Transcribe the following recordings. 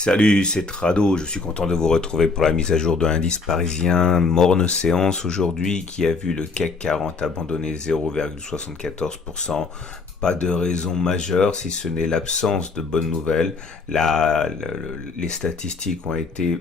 Salut, c'est Trado. Je suis content de vous retrouver pour la mise à jour de l'indice parisien. Morne séance aujourd'hui qui a vu le CAC 40 abandonner 0,74%. Pas de raison majeure si ce n'est l'absence de bonnes nouvelles. Les statistiques ont été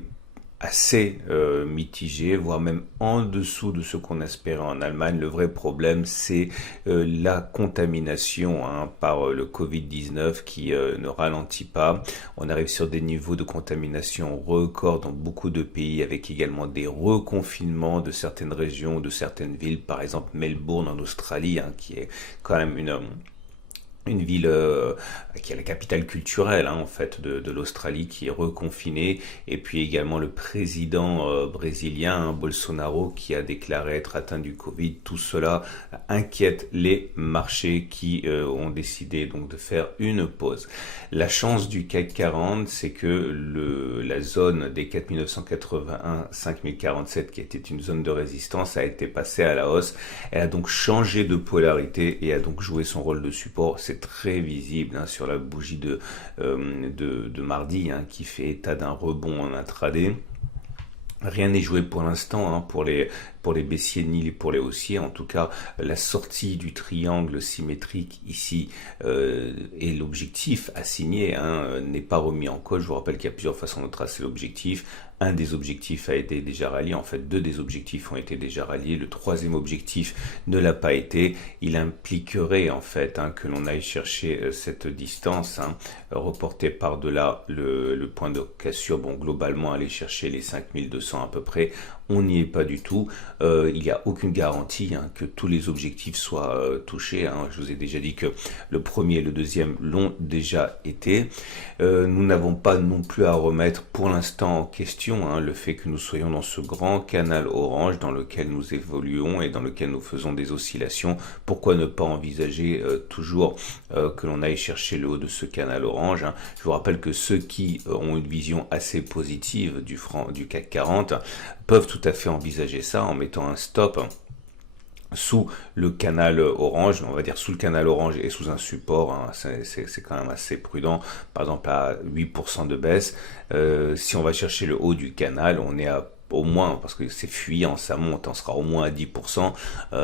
assez mitigé, voire même en dessous de ce qu'on espérait en Allemagne. Le vrai problème, c'est la contamination par le Covid-19 qui ne ralentit pas. On arrive sur des niveaux de contamination records dans beaucoup de pays, avec également des reconfinements de certaines régions, de certaines villes, par exemple Melbourne en Australie, qui est quand même une ville qui est la capitale culturelle en fait de l'Australie, qui est reconfinée, et puis également le président brésilien Bolsonaro qui a déclaré être atteint du Covid. Tout cela inquiète les marchés qui ont décidé donc de faire une pause. La chance du CAC 40, c'est que la zone des 4981 5047, qui était une zone de résistance, a été passée à la hausse. Elle a donc changé de polarité et a donc joué son rôle de support. C'est très visible sur la bougie de mardi, qui fait état d'un rebond en intraday. Rien n'est joué pour l'instant pour les baissiers ni pour les haussiers. En tout cas, la sortie du triangle symétrique ici et l'objectif assigné n'est pas remis en cause. Je vous rappelle qu'il y a plusieurs façons de tracer l'objectif. Un des objectifs a été déjà rallié. En fait, deux des objectifs ont été déjà ralliés. Le troisième objectif ne l'a pas été. Il impliquerait en fait que l'on aille chercher cette distance, reporter par-delà le point de cassure. Bon, globalement, aller chercher les 5200 à peu près. On n'y est pas du tout. Il n'y a aucune garantie que tous les objectifs soient touchés. Je vous ai déjà dit que le premier et le deuxième l'ont déjà été. Nous n'avons pas non plus à remettre pour l'instant en question le fait que nous soyons dans ce grand canal orange dans lequel nous évoluons et dans lequel nous faisons des oscillations. Pourquoi ne pas envisager toujours que l'on aille chercher le haut de ce canal orange. Je vous rappelle que ceux qui ont une vision assez positive du CAC 40 peuvent tout à fait envisager ça en mettant un stop sous le canal orange, on va dire sous le canal orange et sous un support, c'est quand même assez prudent, par exemple à 8% de baisse. Si on va chercher le haut du canal, on est à au moins, parce que c'est fuyant, ça monte, on sera au moins à 10%,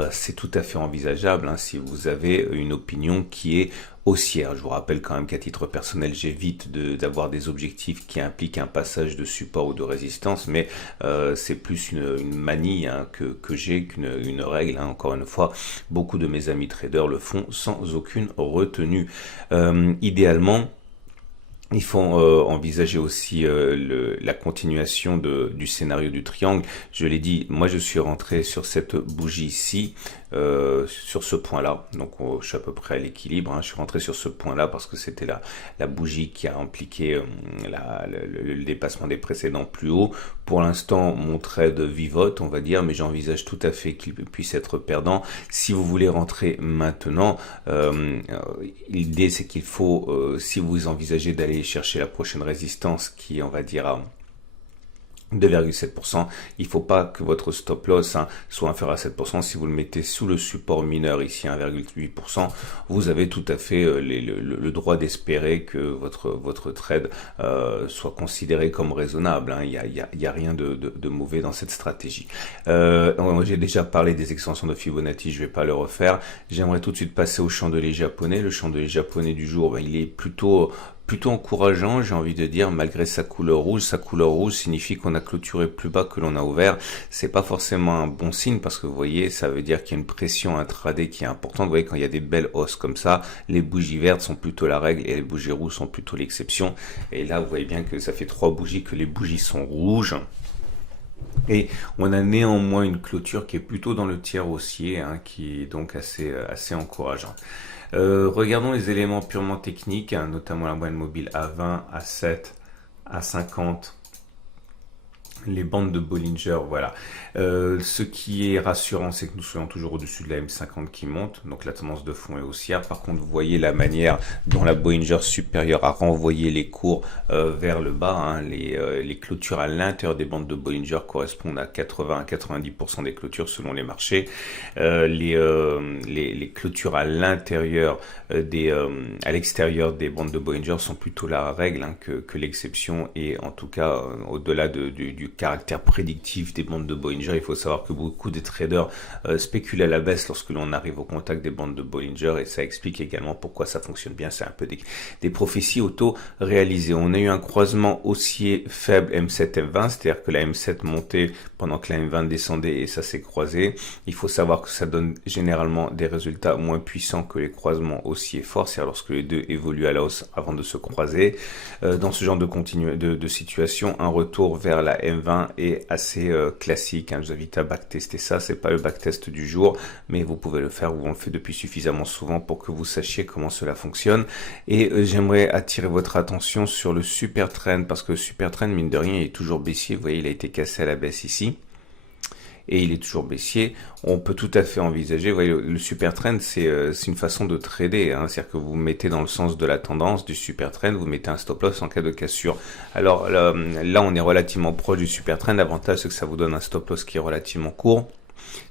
c'est tout à fait envisageable si vous avez une opinion qui est haussière. Je vous rappelle quand même qu'à titre personnel, j'évite d'avoir des objectifs qui impliquent un passage de support ou de résistance, mais c'est plus une manie que j'ai qu'une règle. Encore une fois, beaucoup de mes amis traders le font sans aucune retenue. Idéalement, il faut envisager aussi la continuation du scénario du triangle. Je l'ai dit, moi je suis rentré sur cette bougie-ci, sur ce point-là. Donc je suis à peu près à l'équilibre. Je suis rentré sur ce point-là parce que c'était la bougie qui a impliqué le dépassement des précédents plus hauts. Pour l'instant, mon trade vivote, on va dire, mais j'envisage tout à fait qu'il puisse être perdant. Si vous voulez rentrer maintenant, l'idée c'est qu'il faut, si vous envisagez d'aller chercher la prochaine résistance qui, on va dire, à 2,7%, il ne faut pas que votre stop loss soit inférieur à 7%. Si vous le mettez sous le support mineur ici 1,8%, vous avez tout à fait le droit d'espérer que votre trade soit considéré comme raisonnable. Il y a rien de mauvais dans cette stratégie. J'ai déjà parlé des extensions de Fibonacci, je ne vais pas le refaire. J'aimerais tout de suite passer au chandelier japonais. Le chandelier japonais du jour, il est plutôt encourageant, j'ai envie de dire, malgré sa couleur rouge. Sa couleur rouge signifie qu'on a clôturé plus bas que l'on a ouvert. C'est pas forcément un bon signe parce que vous voyez, ça veut dire qu'il y a une pression intraday qui est importante. Vous voyez, quand il y a des belles hausses comme ça, les bougies vertes sont plutôt la règle et les bougies rouges sont plutôt l'exception. Et là, vous voyez bien que ça fait 3 bougies que les bougies sont rouges. Et on a néanmoins une clôture qui est plutôt dans le tiers haussier, qui est donc assez encourageant. Regardons les éléments purement techniques, notamment la moyenne mobile A20, A7, A50, Les bandes de Bollinger, voilà. Ce qui est rassurant, c'est que nous soyons toujours au-dessus de la M50 qui monte, donc la tendance de fond est haussière. Par contre, vous voyez la manière dont la Bollinger supérieure a renvoyé les cours vers le bas. Hein. Les clôtures à l'intérieur des bandes de Bollinger correspondent à 80 à 90% des clôtures selon les marchés. Les clôtures à l'intérieur à l'extérieur des bandes de Bollinger sont plutôt la règle hein, que l'exception, et en tout cas au-delà du caractère prédictif des bandes de Bollinger, il faut savoir que beaucoup de traders spéculent à la baisse lorsque l'on arrive au contact des bandes de Bollinger, et ça explique également pourquoi ça fonctionne bien. C'est un peu des prophéties auto-réalisées. On a eu un croisement haussier faible M7-M20, c'est-à-dire que la M7 montait pendant que la M20 descendait et ça s'est croisé. Il faut savoir que ça donne généralement des résultats moins puissants que les croisements haussiers forts, c'est-à-dire lorsque les deux évoluent à la hausse avant de se croiser. Dans ce genre de situation, un retour vers la M20 est assez classique. Hein. Je vous invite à backtester ça. C'est pas le backtest du jour, mais vous pouvez le faire, ou on le fait depuis suffisamment souvent pour que vous sachiez comment cela fonctionne. Et j'aimerais attirer votre attention sur le super trend, parce que le super trend, mine de rien, il est toujours baissier. Vous voyez, il a été cassé à la baisse ici. Et il est toujours baissier. On peut tout à fait envisager, vous voyez, le super trend, c'est une façon de trader, hein, c'est-à-dire que vous mettez dans le sens de la tendance du super trend, vous mettez un stop loss en cas de cassure. Alors là, on est relativement proche du super trend. L'avantage, c'est que ça vous donne un stop loss qui est relativement court.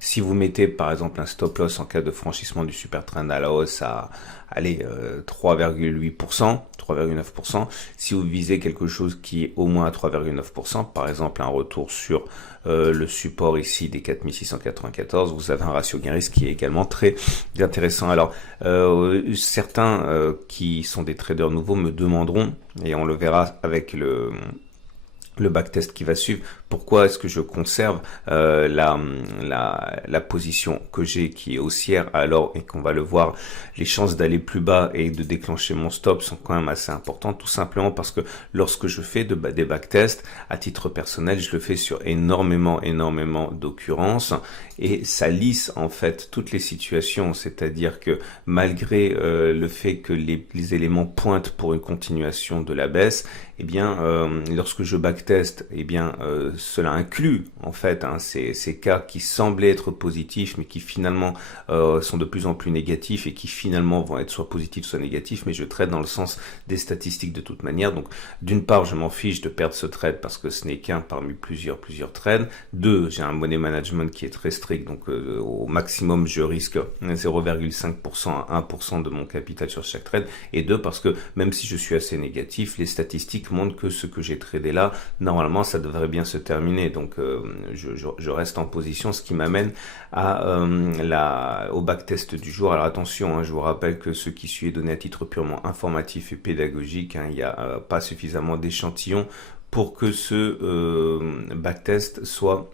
Si vous mettez par exemple un stop loss en cas de franchissement du super trend à la hausse à 3,8%, 3,9%, si vous visez quelque chose qui est au moins à 3,9%, par exemple un retour sur le support ici des 4694, vous avez un ratio gain-risque qui est également très intéressant. Alors certains qui sont des traders nouveaux me demanderont, et on le verra avec le backtest qui va suivre, pourquoi est-ce que je conserve la position que j'ai qui est haussière, alors, et qu'on va le voir, les chances d'aller plus bas et de déclencher mon stop sont quand même assez importantes, tout simplement parce que lorsque je fais des backtests, à titre personnel, je le fais sur énormément d'occurrences, et ça lisse en fait toutes les situations, c'est-à-dire que malgré le fait que les éléments pointent pour une continuation de la baisse, eh bien, lorsque je backteste, eh bien, cela inclut en fait hein, ces cas qui semblaient être positifs, mais qui finalement sont de plus en plus négatifs, et qui finalement vont être soit positifs soit négatifs, mais je trade dans le sens des statistiques de toute manière. Donc d'une part, je m'en fiche de perdre ce trade parce que ce n'est qu'un parmi plusieurs trades. Deux, j'ai un money management qui est très strict, donc au maximum je risque 0,5% à 1% de mon capital sur chaque trade. Et deux, parce que même si je suis assez négatif, les statistiques montrent que ce que j'ai tradé là, normalement ça devrait bien se terminer, donc je reste en position, ce qui m'amène au backtest du jour. Alors attention, hein, je vous rappelle que ce qui suit est donné à titre purement informatif et pédagogique, hein, il n'y a pas suffisamment d'échantillons pour que ce backtest soit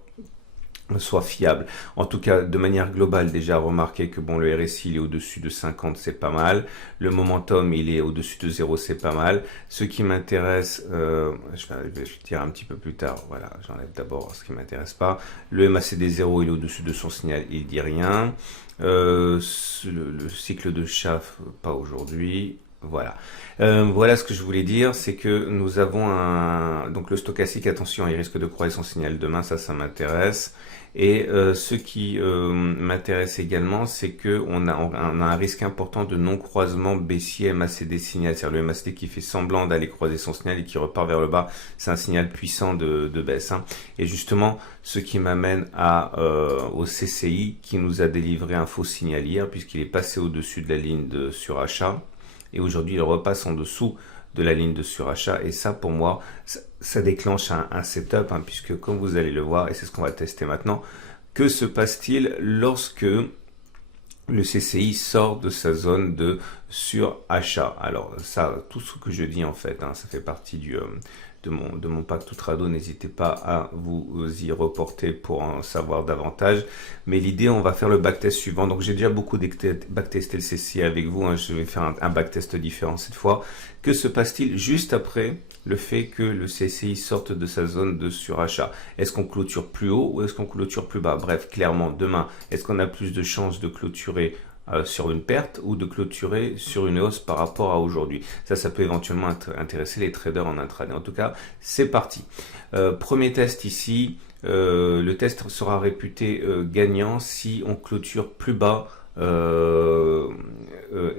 fiable. En tout cas, de manière globale, déjà remarquez que bon, le RSI il est au-dessus de 50, c'est pas mal. Le momentum il est au-dessus de 0, c'est pas mal. Ce qui m'intéresse, je vais le dire un petit peu plus tard. Voilà, j'enlève d'abord ce qui m'intéresse pas. Le MACD 0 il est au-dessus de son signal, il dit rien. Le cycle de chaff, pas aujourd'hui. Voilà. Voilà ce que je voulais dire, c'est que nous avons donc le stochastique, attention, il risque de croiser son signal demain, ça m'intéresse. Et ce qui m'intéresse également, c'est que on a un risque important de non-croisement baissier MACD signal, c'est-à-dire le MACD qui fait semblant d'aller croiser son signal et qui repart vers le bas, c'est un signal puissant de baisse. Hein. Et justement, ce qui m'amène au CCI qui nous a délivré un faux signal hier, puisqu'il est passé au-dessus de la ligne de surachat. Et aujourd'hui, il repasse en dessous de la ligne de surachat. Et ça, pour moi, ça déclenche un setup, hein, puisque comme vous allez le voir, et c'est ce qu'on va tester maintenant, que se passe-t-il lorsque le CCI sort de sa zone de surachat? Alors ça, tout ce que je dis en fait, hein, ça fait partie de mon pacte Trado, n'hésitez pas à vous y reporter pour en savoir davantage. Mais l'idée, on va faire le backtest suivant. Donc j'ai déjà beaucoup backtesté le CCI avec vous, hein. Je vais faire un backtest différent cette fois. Que se passe-t-il juste après le fait que le CCI sorte de sa zone de surachat? Est-ce qu'on clôture plus haut ou est-ce qu'on clôture plus bas? Bref, clairement, demain, est-ce qu'on a plus de chances de clôturer sur une perte ou de clôturer sur une hausse par rapport à aujourd'hui. Ça peut éventuellement intéresser les traders en intraday. En tout cas, c'est parti. Premier test ici. Le test sera réputé gagnant si on clôture plus bas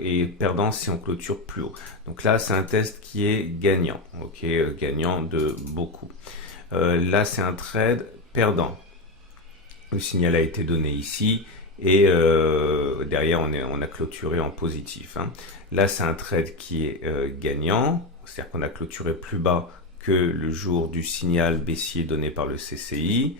et perdant si on clôture plus haut. Donc là, c'est un test qui est gagnant, ok, gagnant de beaucoup. Là, c'est un trade perdant. Le signal a été donné ici et derrière, on a clôturé en positif. Hein. Là, c'est un trade qui est gagnant, c'est-à-dire qu'on a clôturé plus bas que le jour du signal baissier donné par le CCI.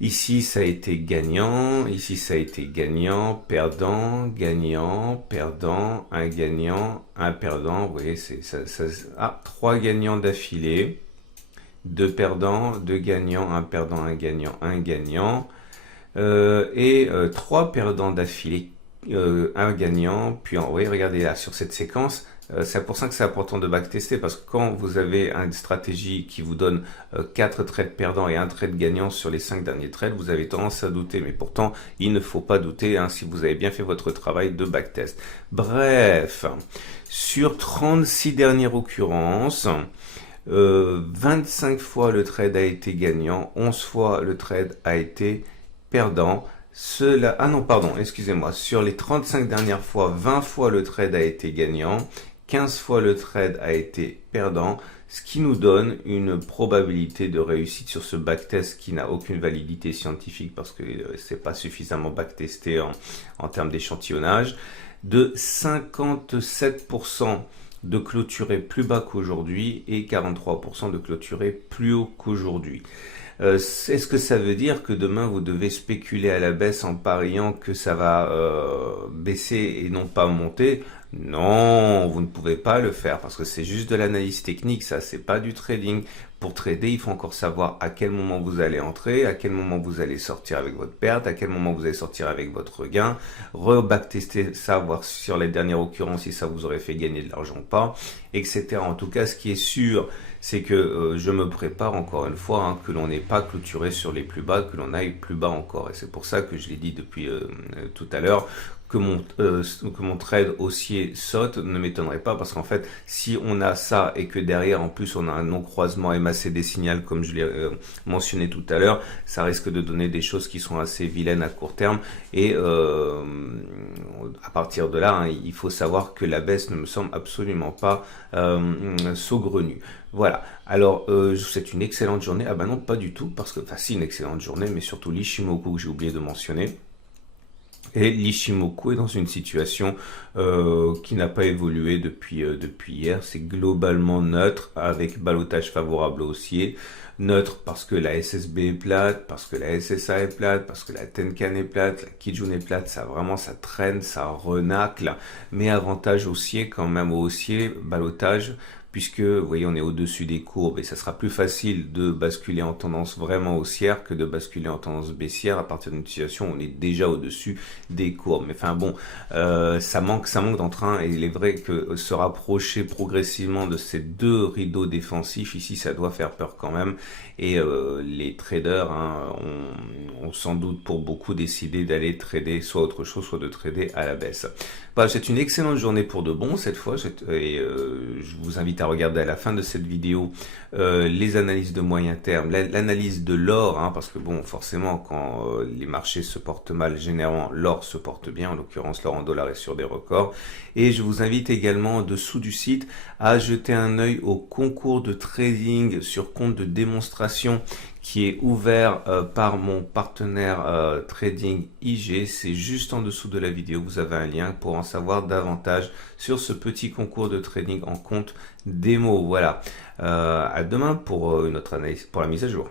Ici, ça a été gagnant. Ici, ça a été gagnant, perdant, gagnant, perdant, un gagnant, un perdant. Vous voyez, c'est trois gagnants d'affilée. Deux perdants, deux gagnants, un perdant, un gagnant, un gagnant. Et trois perdants d'affilée, un gagnant. Puis, vous voyez, regardez là, sur cette séquence, c'est pour ça que c'est important de backtester, parce que quand vous avez une stratégie qui vous donne 4 trades perdants et un trade gagnant sur les 5 derniers trades, vous avez tendance à douter. Mais pourtant, il ne faut pas douter hein, si vous avez bien fait votre travail de backtest. Bref, sur 36 dernières occurrences, 25 fois le trade a été gagnant, 11 fois le trade a été perdant. Ah non, pardon, excusez-moi. Sur les 35 dernières fois, 20 fois le trade a été gagnant, 15 fois le trade a été perdant, ce qui nous donne une probabilité de réussite sur ce backtest qui n'a aucune validité scientifique parce que c'est pas suffisamment backtesté en termes d'échantillonnage, de 57% de clôturer plus bas qu'aujourd'hui et 43% de clôturer plus haut qu'aujourd'hui. Est-ce que ça veut dire que demain vous devez spéculer à la baisse en pariant que ça va baisser et non pas monter? Non, vous ne pouvez pas le faire parce que c'est juste de l'analyse technique, ça c'est pas du trading. Pour trader, il faut encore savoir à quel moment vous allez entrer, à quel moment vous allez sortir avec votre perte, à quel moment vous allez sortir avec votre gain, re-backtester ça, voir sur les dernières occurrences si ça vous aurait fait gagner de l'argent ou pas, etc. En tout cas, ce qui est sûr, c'est que je me prépare encore une fois hein, que l'on n'ait pas clôturé sur les plus bas, que l'on aille plus bas encore. Et c'est pour ça que je l'ai dit depuis tout à l'heure, que mon trade haussier saute ne m'étonnerait pas parce qu'en fait si on a ça et que derrière en plus on a un non-croisement MACD signal comme je l'ai mentionné tout à l'heure, ça risque de donner des choses qui sont assez vilaines à court terme et à partir de là hein, il faut savoir que la baisse ne me semble absolument pas saugrenue. Voilà, alors je vous souhaite une excellente journée. Ah ben non, pas du tout, parce que, enfin si, une excellente journée, mais surtout l'Ishimoku que j'ai oublié de mentionner. Et l'Ishimoku est dans une situation qui n'a pas évolué depuis hier. C'est globalement neutre avec ballottage favorable haussier. Neutre parce que la SSB est plate, parce que la SSA est plate, parce que la Tenkan est plate, la Kijun est plate. Ça vraiment, ça traîne, ça renacle. Mais avantage haussier quand même au haussier, ballottage. Puisque, vous voyez, on est au-dessus des courbes et ça sera plus facile de basculer en tendance vraiment haussière que de basculer en tendance baissière à partir d'une situation où on est déjà au-dessus des courbes. Mais enfin bon, ça manque d'entrain et il est vrai que se rapprocher progressivement de ces deux rideaux défensifs ici, ça doit faire peur quand même. Et les traders hein, ont sans doute pour beaucoup décidé d'aller trader soit autre chose, soit de trader à la baisse. Bah, c'est une excellente journée pour de bon cette fois et je vous invite à regarder à la fin de cette vidéo les analyses de moyen terme, l'analyse de l'or, hein, parce que bon, forcément, quand les marchés se portent mal, généralement, l'or se porte bien, en l'occurrence, l'or en dollars est sur des records. Et je vous invite également, en dessous du site, à jeter un œil au concours de trading sur compte de démonstration qui est ouvert par mon partenaire Trading IG. C'est juste en dessous de la vidéo, vous avez un lien pour en savoir davantage sur ce petit concours de trading en compte démo. Voilà, à demain pour une autre analyse, pour la mise à jour.